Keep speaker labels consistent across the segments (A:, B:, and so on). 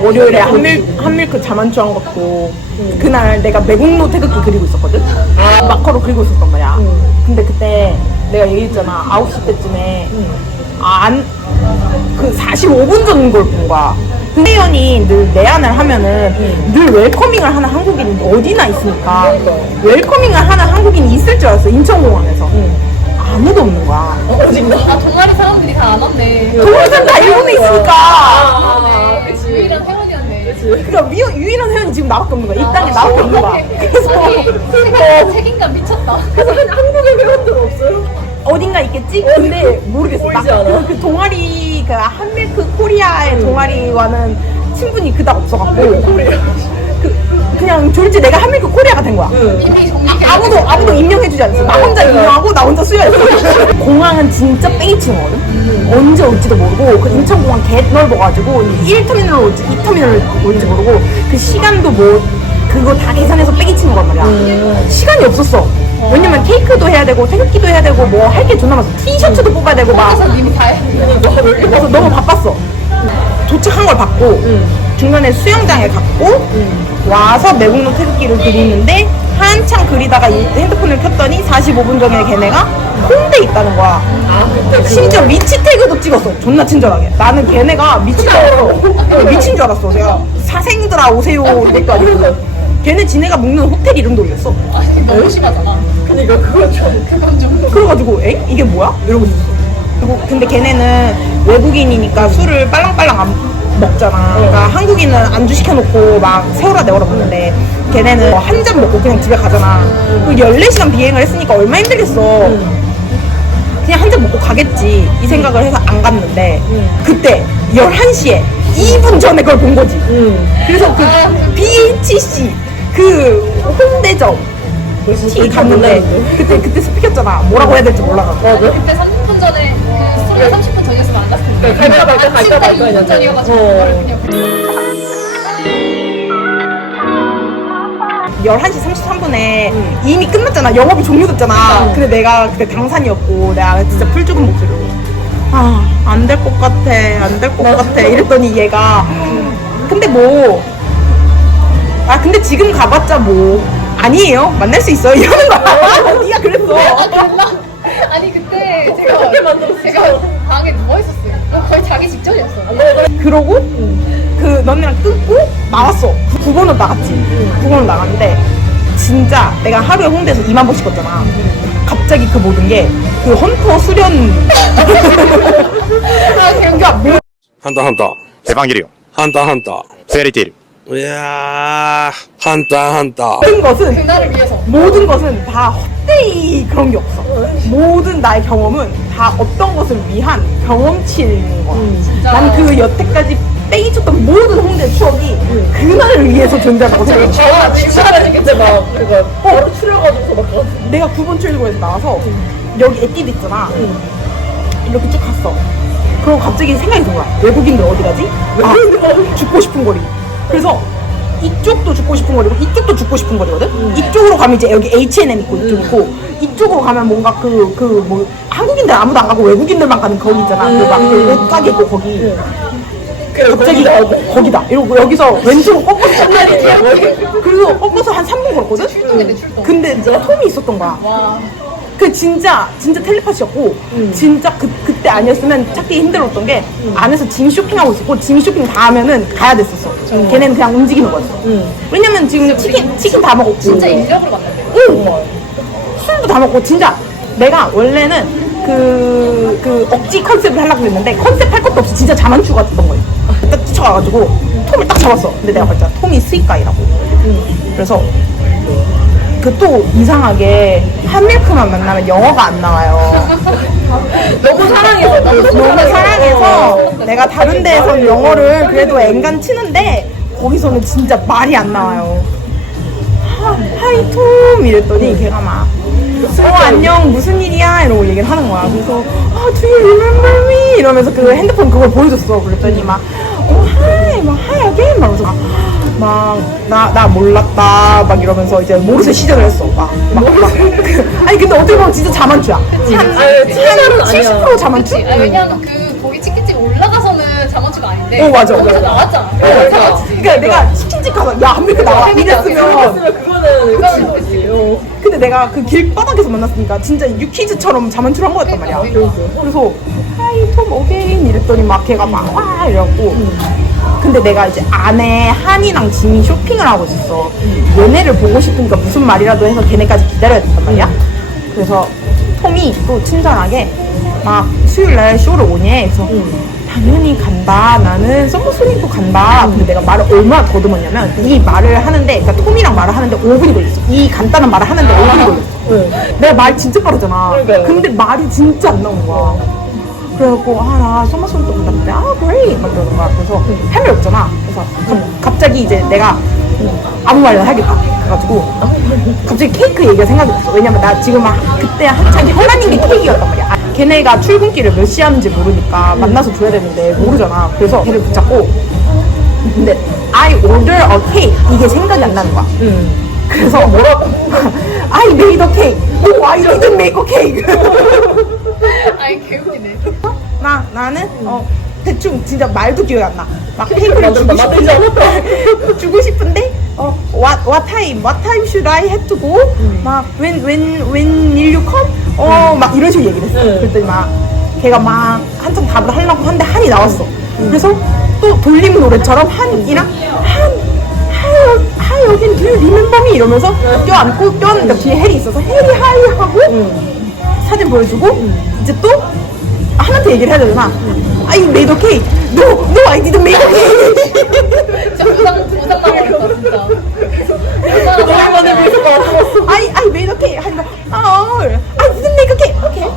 A: 월요일에 한밀, 한밀크 자만추 한 것도 그날 내가 매국노 태극기 그리고 있었거든? 마커로 그리고 있었단 말이야. 근데 그때 내가 얘기했잖아. 9시 때쯤에 안, 그 45분 전인 걸본 거야. 혜연이 늘 내한을 하면은 늘 웰커밍을 하는 한국인이 어디나 있으니까 웰커밍을 하는 한국인이 있을 줄 알았어. 인천공항에서.
B: 어딘가? 아, 동아리 사람들이 다 안 왔네.
A: 동영상 다 일본에 있으니까.
B: 아, 그치. 유일한 회원이었네.
A: 그러니까 미, 유일한 회원이 지금 나밖에 없는 거야. 이 땅에 나밖에 없는 거야. 그래서
B: 아니, 책임, 책임감 미쳤다.
A: 그래서 한국에 회원들 없어요? 어딘가 있겠지? 근데 모르겠어. 나,
C: 보이지 않아?
A: 그, 그 동아리 그 한밀크 코리아의 동아리와는 친분이 그닥 없어갖고 그, 그냥 졸지 내가 한밀크 코리아가 된 거야.
B: 이미 정리해.
A: 아무도 아무도 임명해주지 않았어. 나 혼자 임명하고 나 혼자 수여했어. 공항은 진짜 뺑이친 거거든. 언제 올지도 모르고 그 인천공항 개 넓어가지고 1터미널 올지 2터미널 올지 모르고 그 시간도 뭐 그거 다 계산해서 뺑이치는 거란 말이야. 시간이 없었어. 왜냐면 케이크도 해야 되고 태극기도 해야 되고 뭐 할 게 존나 많았어. 티셔츠도 뽑아야 되고 막
B: 그래서 이미 다 해.
A: 그래서 너무 바빴어. 도착한 걸 받고 중간에 수영장에 갔고 와서 매국노 태극기를 그리는데 한창 그리다가 이 핸드폰을 켰더니 45분 전에 걔네가 홍대에 있다는 거야.
C: 아,
A: 심지어 미치 태그도 찍었어. 존나 친절하게. 나는 걔네가 미친 줄 알았어. 어, 미친 줄 알았어. 내가 사생들아 오세요 이것도 아니고. 걔네 지네가 묵는 호텔 이름도 올렸어.
B: 아니, 너무 심하잖아.
C: 그니까 그건 좀
B: 그건 좀.
A: 그래가지고 엥? 이게 뭐야? 이러고 있었어. 그리고 근데 걔네는 외국인이니까 술을 빨랑빨랑 안 먹잖아. 그러니까 한국인은 안주 시켜놓고 막 세워라 내워라 먹는데 걔네는 한 잔 먹고 그냥 집에 가잖아. 그 14시간 비행을 했으니까 얼마나 힘들겠어. 그냥 한 잔 먹고 가겠지. 이 생각을 해서 안 갔는데 그때 11시에 2분 전에 그걸 본 거지. 그래서 그 BHC 그 홍대점 티 갔는데 그때 그때 스피켰잖아. 뭐라고 해야 될지 몰라가지고.
B: 아니, 그때 30분 전에 그 스토리가 30분 전이었으면 안 갔을 텐데.
C: 갈까 말까, 갈까
B: 진짜
C: 말까
B: 2분
C: 했는데.
B: 전이어가지고
C: 어.
B: 그냥
A: 11시 33분에 이미 끝났잖아. 영업이 종료됐잖아. 근데 내가 그때 당산이었고, 내가 진짜 풀 죽은 목소리로. 아, 안 될 것 같아. 안 될것 같아. 이랬더니 얘가. 근데 뭐. 아, 근데 지금 가봤자 뭐. 아니에요. 만날 수 있어요. 이러는 거야. 네가 그랬어.
B: 아, 그랬나? 아니, 그때 제가? 제가 방에 누워있었어요. 어, 거의 자기 직전이었어.
A: 그러고 그 너네랑 끊고 나왔어. 9번은 나갔지. 9번은 나갔는데 진짜 내가 하루에 홍대에서 2만 번씩 걷잖아. 갑자기 그 모든 게 그 헌터 수련 그러니까 뭐
D: 한다 한다
E: 대방길이요.
D: 한다 한다
E: 페리테일.
D: 이야 한다 한다
A: 모든 것은
B: 그날을 위해서.
A: 모든 것은 다 헛되이 그런 게 없어. 모든 나의 경험은 다 어떤 것을 위한 경험치인 거야.
B: 진짜.
A: 난 그 여태까지 땡이 쳤던 모든 홍대 추억이 그날을 위해서 존재한다고 생각해.
C: 아 진짜는 그때 막 그니까 바로 추려가지고 막 그런
A: 내가 9번 출구에서 나와서 여기 에뛰드 있잖아. 이렇게 쭉 갔어. 그리고 갑자기 생각이 든 거야. 외국인들 어디 가지? 아, 죽고 싶은 거리. 그래서 이쪽도 죽고 싶은 거리고 이쪽도 죽고 싶은 거리거든? 이쪽으로 가면 이제 여기 H&M 있고 이쪽 있고 이쪽으로 가면 뭔가 그, 그 뭐 한국인들 아무도 안 가고 외국인들만 가는 거기 있잖아. 그막옷 가게 있고 거기. 갑자기 거기다. 이러고 여기서 왼쪽으로 꺾었어. 그래서 꺾어서 한 3분 걸었거든?
B: 출동.
A: 근데 톰이 있었던 거야.
B: 와.
A: 그 진짜 진짜 텔레파시였고 진짜 그 그때 아니었으면 찾기 힘들었던 게 안에서 짐 쇼핑하고 있었고 짐 쇼핑 다 하면은 가야 됐었어. 걔네는 그냥 움직이는 거였어. 왜냐면 지금 치킨 치킨 다 먹었고.
B: 진짜 인력으로 만났대.
A: 응. 술도 다 먹고 진짜 내가 원래는 그, 그 억지 컨셉을 하려고 했는데 컨셉 할 것도 없이 진짜 자만추가 됐던 거예요. 딱 쫓아가가지고 톰을 딱 잡았어. 근데 내가 봤잖아. 톰이 스이카이라고. 그래서 그 또 이상하게 한밀크만 만나면 영어가 안 나와요.
C: 너무 사랑해서
A: 너무 사랑해서 내가 다른 데에서는 영어를 그래도 앵간 치는데 거기서는 진짜 말이 안 나와요. 하, 하이 톰 이랬더니 걔가 막 어, 안녕, 무슨 일이야? 이러고 얘기를 하는 거야. 그래서, 아, do you remember me? 이러면서 그 핸드폰 그걸 보여줬어. 그랬더니 막, 어, hi, 막, hi again? 막, 그러면서 막, 막 나 나 몰랐다 막 이러면서 이제 모르쇠 시전을 했어 막, 막, 막. 아니 근데 어떻게 보면 진짜 자만추야
C: 아니, 찐살은 아니야.
A: 70% 자만추?
B: 그치? 아니, 왜냐면 그 거기 치킨집 올라가서는 자만추가 아닌데.
A: 어, 맞아.
B: 거기서 나왔잖아.
A: 어, 맞아.
B: 자만추지.
A: 그러니까 내가 치킨집 가서 야한명 나와
B: 그러니까,
A: 이랬으면
C: 했으면 그거는
B: 그건
C: 그거지. 어.
A: 근데 내가 그 길바닥에서 만났으니까 진짜 유퀴즈처럼 자만추를 한 거였단 말이야
B: 그러니까.
A: 그래서 하이 톰 오게인 이랬더니 막 걔가 막 와 이래갖고 근데 내가 이제 안에 한이랑 짐이 쇼핑을 하고 있었어. 얘네를 보고 싶으니까 무슨 말이라도 해서 걔네까지 기다려야 된단 말이야. 그래서 톰이 또 친절하게 막 수요일 날 쇼를 오니 그래서 당연히 간다. 나는 썸머소닉도 간다. 근데 내가 말을 얼마나 더듬었냐면 이 말을 하는데 그러니까 톰이랑 말을 하는데 5분이 걸렸어. 이 간단한 말을 하는데 5분이 걸렸어. 내가 말 진짜 빠르잖아. 근데 말이 진짜 안 나오는 거야 그래갖고 아나 소마소니도 간다는데 아 그래 막 이러는 거야. 그래서 할말 없잖아. 그래서 갑- 갑자기 이제 내가 아무 말이나 하겠다. 그래가지고 갑자기 케이크 얘기가 생각이 났어. 왜냐면 나 지금 막 그때 한창 현안인 게 케이크였단 말이야. 아, 걔네가 출근길을 몇 시에 하는지 모르니까 만나서 줘야 되는데 모르잖아. 그래서 걔를 붙잡고 근데 I order a cake. 이게 생각이 안 나는 거야. 그래서 뭐라고? I made a cake. No I didn't make a cake.
B: 아니, 개웃기네.
A: 나 나는 어 대충 진짜 말도 기억이 안 나. 막
C: 만들었다,
A: 주고 싶은데 주고 싶은데 어 what what time what time should I have to go? 막 when when when will you come? 어막 이런 식으로 얘기를 했어.
C: 응.
A: 그랬더니 막 걔가 막 한참 답을 하려고 하는데 한이 나왔어. 그래서 또 돌림 노래처럼 한이랑 한 하이 여긴 do you remember me 이러면서 껴안고 껴안으니까 뒤에 헬이 있어서 헬이 하이 하고 사진 보여주고 이제 또 하나한테 얘기를 해야 되잖아. I made cake. No, no, I didn't make cake.
B: 진짜 부상, 부상 당하겠다, 진짜.
C: 너희만의 미소가 없었어.
A: I, I made cake. 하니까, 어, I didn't make cake. Okay.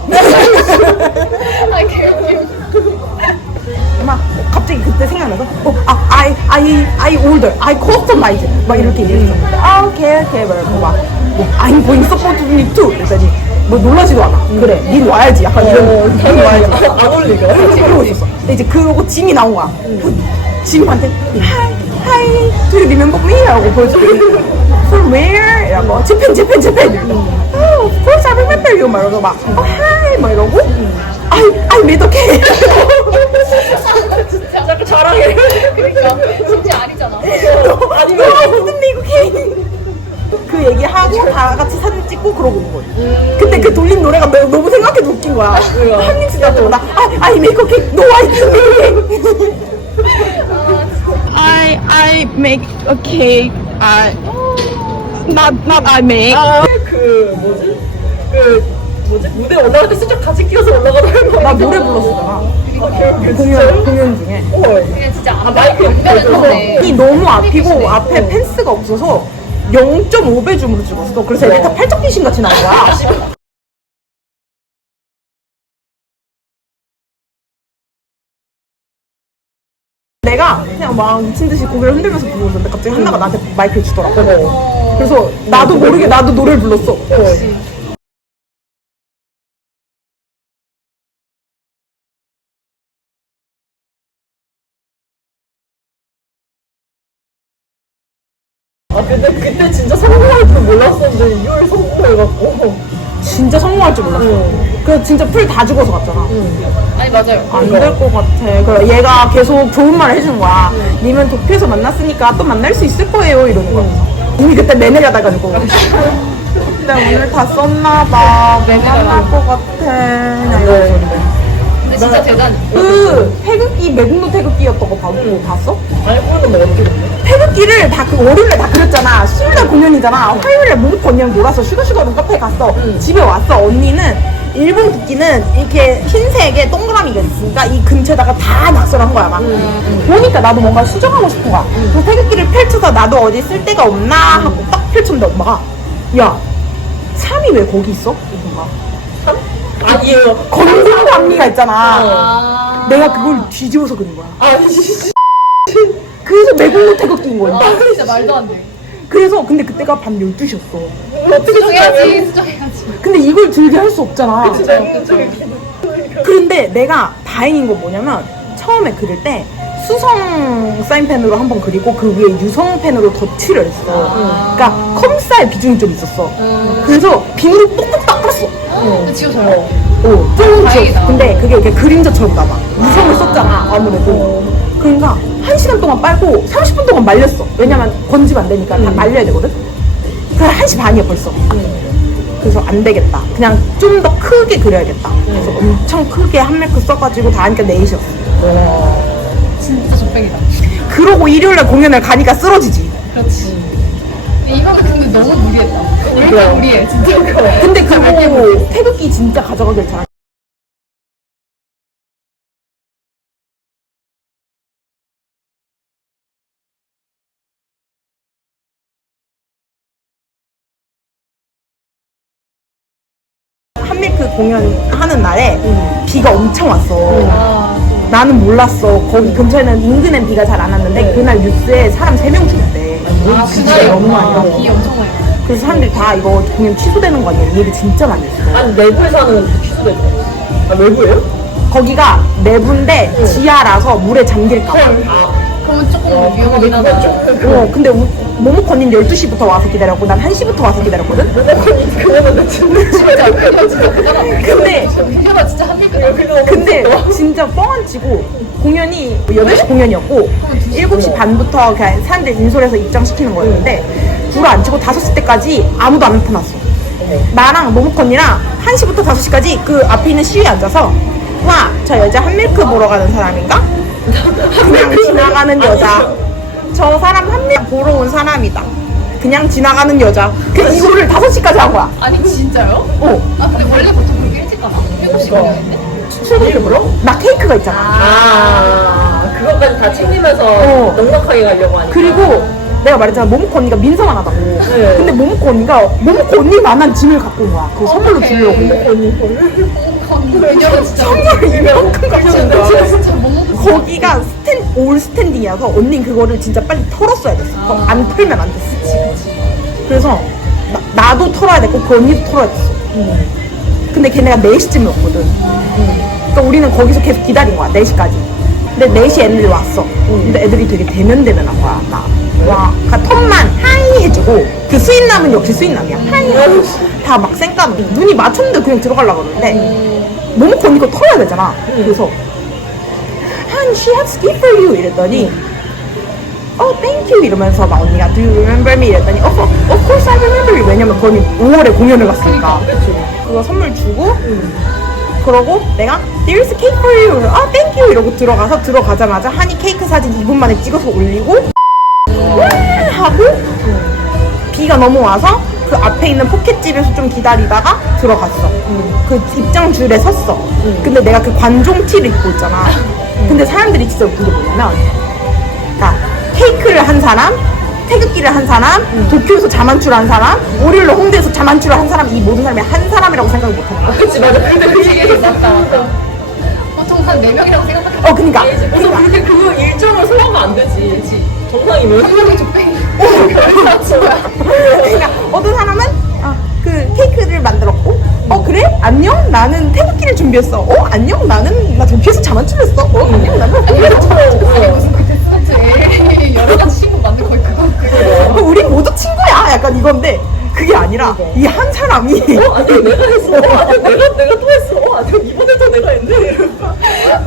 B: 아니, 개웃기네.
A: 막 갑자기 그때 생각나서, 어, 아, I, I, I order, I customize. 막 이렇게 얘기했어. 아, 오케이, 오케이. 막 막, 뭐, I'm going support me too. 그랬더니, 뭐 놀라지도 않아. 그래, 닌 와야지. 약간 이런,
C: 어,
A: 닌
C: 당연히
A: 와야지.
C: 안 어울리죠.
A: 그러고 있었어. 근데 이제 그러고 짐이 나온 거야. 그 짐한테 하이 하이 do you remember me? 라고 보여주더니 from where? 이러고 재팬 재팬 재팬 이러고 oh of course I remember you 막 이러고 막 oh, hi 막 이러고 I, I made cake
B: 진짜.
C: 자꾸 자랑해.
B: 그러니까. 심지어 아니잖아.
C: 아니,
A: didn't make a cake 그 얘기하고 다 같이 사진 찍고 그러고 온 거야. 근데 그 돌린 노래가 너, 너무 생각해도 웃긴 거야.
C: 왜요?
A: 한민 씨한테 나 I, I make a cake. No, I didn't make a cake. I I make a cake. I not not I make.
C: 그 뭐지? 그 뭐지? 무대 올라갈 때 슬쩍 같이 끼어서 올라가는 거.
A: 나 노래 불렀었잖아.
C: 아, 기억해.
A: 공연 공연 중에.
C: 헐.
B: 그냥 진짜
C: 아,
B: 안
C: 마이크
B: 한데.
A: 이 너무 앞이고 앞에 펜스가 없어서 0.5배 줌으로 찍었어. 그래서 애들 다 팔짝 귀신 같이 나온 거야. 내가 그냥 막 미친 듯이 고개를 흔들면서 부르고 있는데 갑자기 한나가 나한테 마이크를 주더라고. 그래서 나도 모르게 나도 노래를 불렀어.
C: 아 근데 그때 몰랐었는데 이걸 성공해갖고.
A: 진짜 성공할 줄 몰랐어. 그래서 진짜 풀 다 죽어서 갔잖아.
B: 아니, 맞아요.
A: 안 될 것 같아. 그래 얘가 계속 좋은 말을 해주는 거야. 님은 도쿄에서 만났으니까 또 만날 수 있을 거예요. 이러는 거야. 이미 그때 매너리하다 해가지고. 근데 오늘 다 썼나 봐. 못 만날 것 같아. 그냥 이러고
B: 근데 진짜 대단.
A: 그 태극기 매국노 태극기였던 거 봐보고 봤어?
C: 뭐 어떻게 됐네?
A: 태극기를 다 그 월요일에 다 그렸잖아. 수요일 날 공연이잖아. 화요일에 몽크 언니랑 놀아서 슈가슈가룸 카페에 갔어. 집에 왔어. 언니는 일본 국기는 이렇게 흰색에 동그라미가 있으니까 이 근처에다가 다 낙서한 거야. 막 보니까 나도 뭔가 수정하고 싶은 거야. 그 태극기를 펼쳐서 나도 어디 쓸 데가 없나 하고 딱 펼쳤는데 엄마가 야 참이 왜 거기 있어? 이건가?
C: 아니에요.
A: 건강 감리가 있잖아.
B: 아.
A: 내가 그걸 뒤집어서 그린 거야.
C: 씨.
A: 그래서 매국노 태극기인 거야.
B: 아, 진짜 말도 안 돼.
A: 그래서 근데 그때가 밤 12시였어.
C: 어떻게
B: 수정해야지, 수정해야지.
A: 근데 이걸 들게 할 수 없잖아. 그런데 내가 다행인 건 뭐냐면 처음에 그릴 때 수성 사인펜으로 한 번 그리고 그 위에 유성 펜으로 덧칠을 했어. 그러니까 컴사의 비중이 좀 있었어. 그래서 비누를 뽁뽁 닦았어.
B: 근데 지금 잘
A: 어, 좀
B: 다행이다.
A: 지웠어. 근데 그게 이렇게 그림자처럼 남아. 유성을 썼잖아, 아무래도. 그러니까 한 시간 동안 빨고 30분 동안 말렸어. 왜냐면 건지면 안 되니까 다 말려야 되거든. 그래 1시 반이야 벌써. 그래서 안 되겠다. 그냥 좀 더 크게 그려야겠다. 그래서 엄청 크게 한 밀크 써가지고 다 하니까 4시였어.
B: 진짜 족뱅이다.
A: 그러고 일요일날 공연을 가니까 쓰러지지.
B: 그렇지. 이거는 근데 너무 무리했다. 왜 이렇게 무리해, 진짜.
A: 근데 그거 태극기 진짜 가져가길 잘. 한 공연 하는 날에 비가 엄청 왔어.
B: 아,
A: 나는 몰랐어. 거기 근처에는 인근엔 비가 잘 안 왔는데 그날 뉴스에 사람 3명 죽었대.
B: 아
A: 진짜
B: 그날에
A: 너무 많이
B: 아,
A: 하고.
B: 비 엄청 많이 와.
A: 그래서 사람들이 다 이거 공연 취소되는 거 아니야? 얘기 진짜 많이 했어.
C: 아니 내부에서 하는 건 취소되죠. 아 외부예요?
A: 거기가 내부인데 지하라서 물에 잠길까 봐.
C: 아
B: 그러면 조금
C: 어,
B: 위험하긴 하다.
A: 어, 근데 우- 모모코님 12시부터 와서 기다렸고 난 1시부터 와서 기다렸거든?
C: 그거는 나 진짜
B: 진짜.
A: 근데
B: 그거 진짜 한밀크다.
C: 그거
A: 근데 진짜 뻥안 치고 공연이 8시 공연이었고 7시 반부터 그냥 사람들 인솔해서 입장시키는 거였는데 불을 안 치고 5시 때까지 아무도 안 나타났어 나랑 모모컨이랑 1시부터 5시까지 그 앞에 있는 시위에 앉아서 와 저 여자 한 밀크 보러 가는 사람인가? 그냥 지나가는 여자 저 사람 한밀크 보러 온 사람이다 그냥 지나가는 여자 그 이거를 5시까지 한 거야
B: 아니 진짜요?
A: 어
B: 아 근데 원래 보통 그렇게 일찍 가나? 7시 공연인데?
A: 출근을 물어? 나 케이크가 있잖아
C: 아 그것까지 다 챙기면서
A: 어.
C: 넉넉하게 가려고 하니까
A: 그리고 내가 말했잖아. 모모코 언니가 민서만 하다고.
C: 네.
A: 근데 모모코 언니가 모모코 언니만한 짐을 갖고 온 거야. 그거 선물로
B: 어떡해.
A: 주려고.
C: 언니.
B: 왜냐면 진짜
A: 선물을 이만큼 갖고 온 거야
B: 진짜.
A: 거기가 스탠, 올 스탠딩이어서 언니는 그거를 진짜 빨리 털었어야 됐어. 그거 안 털면 안 됐어. 그래서 나, 도 털어야 됐고 그 언니도 털어야 됐어. 근데 걔네가 4시쯤에 왔거든. 그러니까 우리는 거기서 계속 기다린 거야 4시까지. 근데 4시 애들이 왔어. 근데 애들이 되게 대면대면한 거야 나 와, 그러니까 턱만 하이 해주고 그 수인남은 역시 수인남이야. 하이. 하고 다막 쌩까는 눈이 맞췄는데 그냥 들어가려고 그러는데 모모코 언니 거 털어야 되잖아. 그래서 Han, she has gift for you. 이랬더니 oh thank you. 이러면서 막 언니가 do you remember me? 이랬더니 oh, of course I remember you. 왜냐면 그 언니 5월에 공연을 갔으니까. 그거 선물 주고 그러고 내가 there's a cake for you. 아 thank you. 이러고 들어가서 들어가자마자 한이 케이크 사진 2분 만에 찍어서 올리고 와 하고 비가 넘어와서 그 앞에 있는 포켓집에서 좀 기다리다가 들어갔어. 그 입장 줄에 섰어. 근데 내가 그 관종 티를 입고 있잖아. 근데 사람들이 진짜 웃긴 게 뭐냐면, 그러니까 케이크를 한 사람, 태극기를 한 사람, 도쿄에서 자만추를 한 사람, 월요일로 홍대에서 자만추를 한 사람, 이 모든 사람이 한 사람이라고 생각을 못 하는 거야.
C: 그치 맞아 근데 그 얘기
B: 맞다 맞다. 보통 한 4명이라고 생각하면
A: 어, 그니까.
C: 그래서 그렇게 그 일정을 소화가 안 되지. 정상이면.
B: 한 명이 족뱅이.
A: 그러니까 어떤 사람은 아, 그 케이크를 만들었고 어 그래? 안녕? 나는 태극기를 준비했어. 어 안녕? 나는 나 도쿄에서 자만추를 했어 어 안녕? 나는 홍대에서 자만추를
B: 아니
A: 했어.
B: 무슨 그 데스노트에 여러 가지 친구 만든 거에 그거. 그거.
A: 어, 우린 모두 친구야. 약간 이건데 그게 아니라 이 한 사람이
C: 어 아니 내가 했어. 어 아니 내가 내가 또 했어. 어 아니 이번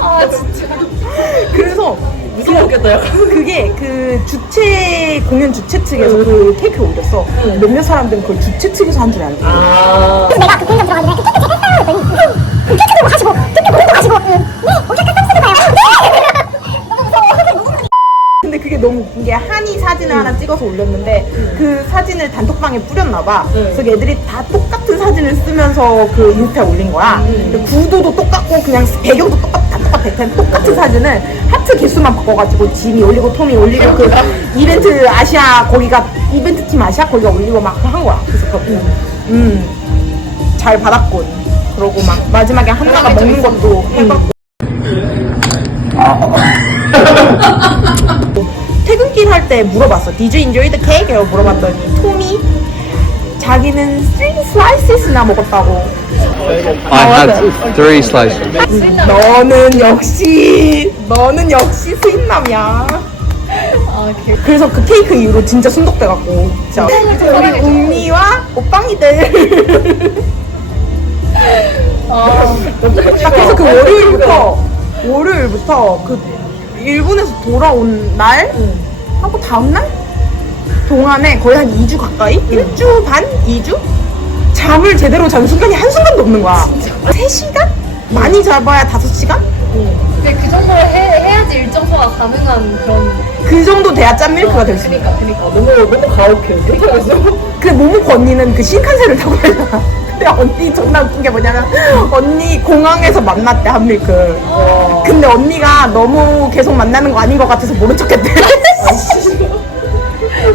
B: 아 진짜.
A: 그래서
C: 무서웠겠다 약간.
A: 그게 그 주최 공연 주최 측에서 그 음. 케이크 올렸어. 음. 몇몇 사람들은 그걸 주최 측에서 한 줄 알고.
C: 아 그래서
E: 내가 그 공연 들어가기 전에 그 티켓 했어요. 그랬더니 들고 가시고 티켓 공연도 가시고 너무
A: 근데 그게 너무 웃긴 게 한이 사진을 음. 하나 찍어서 올렸는데 그 사진을 단톡방에 뿌렸나 봐. 그래서 애들이 다 똑같은 사진을 쓰면서 그 인스타에 올린 거야. 근데 구도도 똑같고 그냥 배경도 똑같고 100번 똑같은 사진을 하트 개수만 바꿔가지고 짐이 올리고 톰이 올리고 그 이벤트 아시아 거기가 이벤트 팀 아시아 거기가 올리고 막 한 거야. 그래서 그, 음잘 음. 받았군. 그러고 막 마지막에 한나가 먹는 것도 해봤고. 아. 퇴근길 할 때 물어봤어. Did you enjoy the cake? 라고 물어봤더니 톰이 자기는 3 slices나 먹었다고.
F: I had three slices.
A: 너는 역시 너는 역시
B: 개.
A: 그래서 그 케이크 이후로 진짜 순덕돼갖고 진짜 우리 웅미와 오빵이들.
B: 아,
A: 딱 그래서 그 월요일부터 월요일부터 그 일본에서 돌아온 날? 하고 다음 날? 동안에 거의 한 2주 가까이? 1주 반? 2주 잠을 제대로 잔 순간이 한 순간도 없는 거야 3시간 많이 잡아야 5시간
B: 근데 그 정도로 해, 해야지 일정소가 가능한 그런.
A: 그 정도 돼야 짠밀크가 될 수 있어
B: 그니까, 그니까.
C: 너무 너무 가혹해. 못하겠어.
A: 그 모모코 언니는 그 신칸센을 타고 가잖아. 근데 언니 존나 웃긴 게 뭐냐면 언니 공항에서 만났대 한밀크. 근데 언니가 너무 계속 만나는 거 아닌 것 같아서 모른 척했대.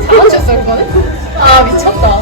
B: 장난쳤어, 그거는? 아, 미쳤다.